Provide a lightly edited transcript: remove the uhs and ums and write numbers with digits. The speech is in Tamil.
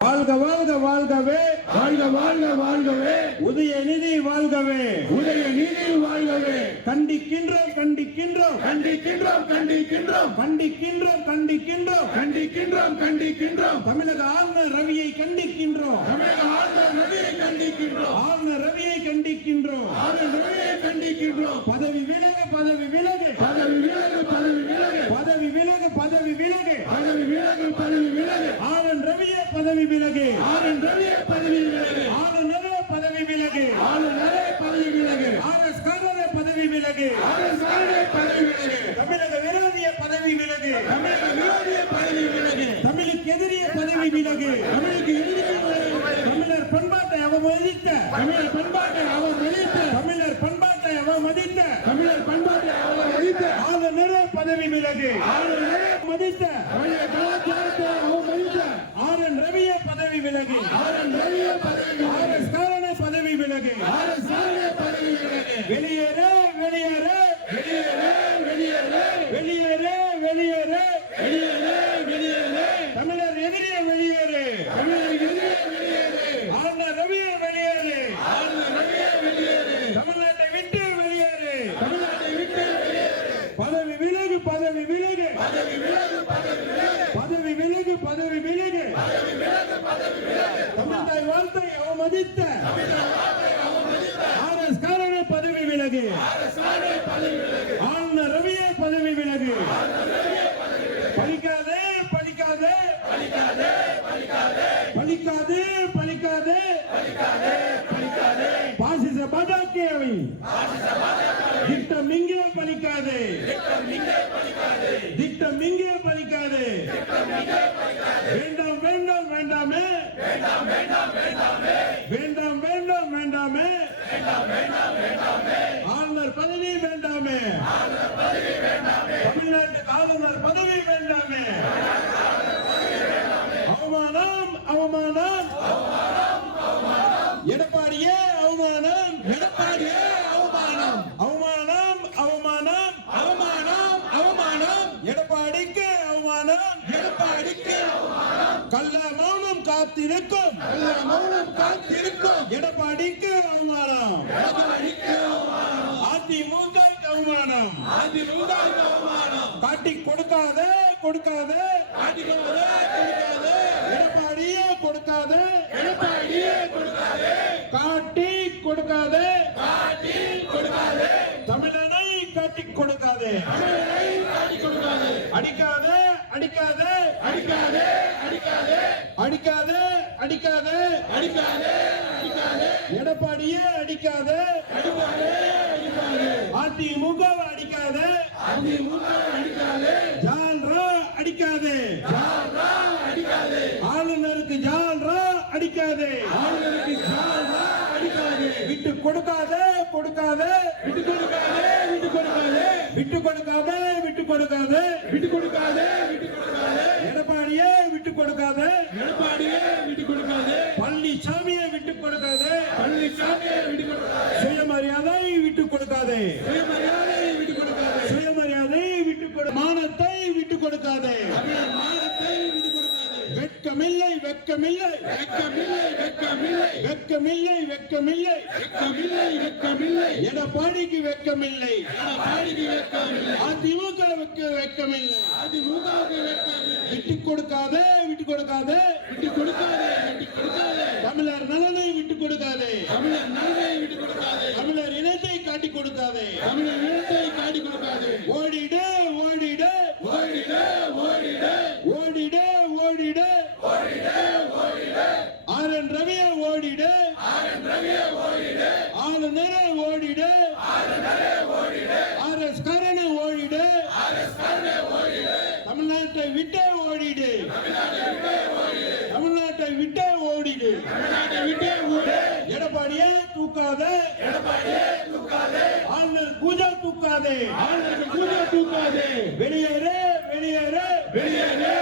வாழ்க வாழ்க வாழ்கவே, வாழ்க வாழ்க வாழ்கவே, உதயநிதி வாழ்கவே, உதயநிதி வாழ்கவே. கண்டிக்கின்றோம் கண்டிக்கின்றோம் கண்டிக்கின்றோம் கண்டிக்கின்றோம் கண்டிக்கின்றோம் கண்டிக்கின்றோம் கண்டிக்கின்றோம் கண்டிக்கின்றோம். தமிழக ஆளுநர் ரவியை கண்டிக்கின்றோம், தமிழக ஆளுநர் ரவியை கண்டிக்கின்றோம், ஆளுநர் ரவியை கண்டிக்கின்றோம். ஆளுநர் ரவியை கண்டிக்கின்றோம். பதவி விலகு பதவி விலகு பதவி விலகு பதவி விலகு பதவி விலகு பதவி விலகு பதவி விலகு பதவி விலகு. ஆளுநர் ரவியே பதவி விலகு, ஆளுநர் ரவியை பதவி விலகு, ஆளுநரே பதவி விலகு, ஆளுநரே பதவி விலகு, ஆர்எஸ் காரரே பதவி விலகு, ஆளுநரே பதவி விலகு, தமிழக விரோதிய பதவி விலகு, தமிழக விரோதிய பதவி விலகு, தமிழுக்கு எதிரிய பதவி விலகு, தமிழுக்கு எதிராக தமிழர் பண்பாட்டை அவமதித்த தமிழர் பண்பாட்டை அவமதித்த தமிழர் பண்பாட்டை அவமதித்த தமிழர் பண்பாட்டை அவமதித்த ஆளுநரே பதவி விலகு, ஆளுநரே மதித்த தமிழக கலாச்சாரத்தை அவமதித்த ஆர்என் ரவியே பதவி விலகு, ஆளுநர் ரவியை பதவி விலகு, ஆர்எஸ் காரனே பதவி விலகு, ஆளுநரே பதவி விலகு. வெளியேறு வெளியேறு வெளியேறு வெளியேறு வெளியேறு வெளியேறு வெளியேறு வெளியேறு தமிழர் எதிரியே வெளியேறு, தமிழர் எதிரே வெளியேறு, ஆளுநர் ரவியே வெளியேறு, ஆளுநர் ரவியை வெளியேறு, தமிழ்நாட்டை விட்டு வெளியேறு, தமிழ்நாட்டை விட்டு வெளியேறு, பதவி விலகு பதவி விலகு பதவி விலகு பதவி விலகு, பதவி விலகு பதவி விலகு பதவி விலகு பதவி விலகு. தமிழ் தாய் வார்த்தை அவமதித்த ஆர்எஸ் காரனே பதவி விலகு, அரசாணை பதவி விலகு, ஆளுநர் ரவியே பதவி விலகு. பலிக்காதே பலிக்காதே பலிக்காதே பலிக்காதே பலிக்காதே பலிக்காதே பலிக்காதே பலிக்காதே, பாசிச பாஜகவை திட்டம் இங்கே பலிக்காதே, திட்டம் இங்கே பலிக்காதே, திட்டம் இங்கே பலிக்காதே. திட்டம் இங்கே பலிக்காதே. வேண்டாம் வேண்டாம் வேண்டாமே, வேண்டாம் வேண்டாம் வேண்டாமே, வேண்டாம் வேண்டாம் வேண்டாமே, வேண்டாம் வேண்டாம் வேண்டாமே, ஆளுநர் பதவி வேண்டாமே, ஆளுநர் பதவி வேண்டாமே, தமிழ்நாட்டுக்கு ஆளுநர் பதவி வேண்டாமே. அவமானம் அவமானம் எடப்பாடியே அவமானம், எடப்பாடியே அவமானம், அவமானம் அவமானம் அவமானம் அவமானம், எடப்பாடிக்கு அவமானம், எடப்பாடிக்கு அவமானம், கள்ள மௌனம் காத்திருக்கும் நல்ல மௌனம் காத்திருக்கும் எடப்பாடிக்கு அவமானம், எடப்பாடிக்கு அவமானம், அதிமுக அவமானம். அதிமுகவுக்கு அவமானம், காட்டி கொடுக்காதே கொடுக்காதே காட்டிக்கொண்டே கொடுக்காதே, எடப்பாடியே கொடுக்காதே, எடப்பாடியே கொடுக்காதே, காட்டி கொடுக்காதே, காட்டி கொடுக்காதே, தமிழனை காட்டி கொடுக்காதே, தமிழரை காட்டி கொடுக்காதே, அடிக்காதே அடிக்காதே அடிக்காதே அடிக்காதே அடிக்காதே அடிக்காதே அடிக்காதே அடிக்காதே, எடப்பாடியே அடிக்காதே, அடிக்காதே அடிக்காதே, அதிமுக அடிக்காதே, அதிமுக அடிக்காதே, ஜால்ரா அடிக்காதே, ஜால்ரா அடிக்காதே, ஆளுநருக்கு ஜால்ரா அடிக்காதே, ஆளுநருக்கு ஜால்ரா அடிக்காதே, விட்டு கொடுக்காதே கொடுக்காதே விட்டு கொடுக்காதே விட்டு கொடுக்காதே, விட்டு கொடுக்காதே விட்டு கொடுக்காதே விட்டு கொடுக்காதே விட்டு கொடுக்காதே, எடப்பாடியே விட்டு கொடுக்காதே, எடப்பாடியே விட்டு கொடுக்காதே, பழனிசாமியை விட்டு கொடுக்காதே, பழனிசாமியை விட்டு கொடுக்காதே, சுயமரியாதை விட்டு கொடுக்காதே, சுயமரியாதையை விட்டு கொடுக்காதே, சுயமரியாதை விட்டு கொடு, மானத்தை விட்டு கொடுக்காதே, தமிழர் மானத்தை விட்டு கொடுக்காதே, வெட்கமில்லை வெட்கமில்லை வெட்கமில்லை வெட்கமில்லை வெட்கமில்லை வெட்கமில்லை வெட்கமில்லை வெட்கமில்லை, எடப்பாடிக்கு வெட்கமில்லை, எடப்பாடிக்கு வெட்கமில்லை, அதிமுகவுக்கு வெட்கமில்லை. அதிமுகவுக்கு வெட்கமில்லை, விட்டு கொடுக்காதே விட்டு கொடுக்காதே விட்டு கொடுக்காதே விட்டு கொடுக்காதே, தமிழர் நலனை விட்டு கொடுக்காதே, தமிழர் நலனை விட்டு கொடுக்காதே, தமிழர் இனத்தை காட்டி கொடுக்காதே, தமிழர் இனத்தை காட்டி கொடுக்காதே, ஓடிடு ஓடிடு ஓடிடு ஓடிடு ஓடிடு ஓடிடு ஆர்என் ரவியை ஓடிடு, ஆளுநரை ஓடிடு, ஆர்எஸ் காரனை ஓடிடு, தமிழ்நாட்டை விட்டே ஓடிடு, தமிழ்நாட்டை விட்டே ஓடிடு, தமிழ்நாட்டை விட்டே ஓடு, எடப்பாடியே தூக்காதே, எடப்பாடியே தூக்காதே, ஆளுநர் பூஜா தூக்காதே, ஆளுநருக்கு பூஜை தூக்காதே, வெளியேறு வெளியேறு வெளியேறு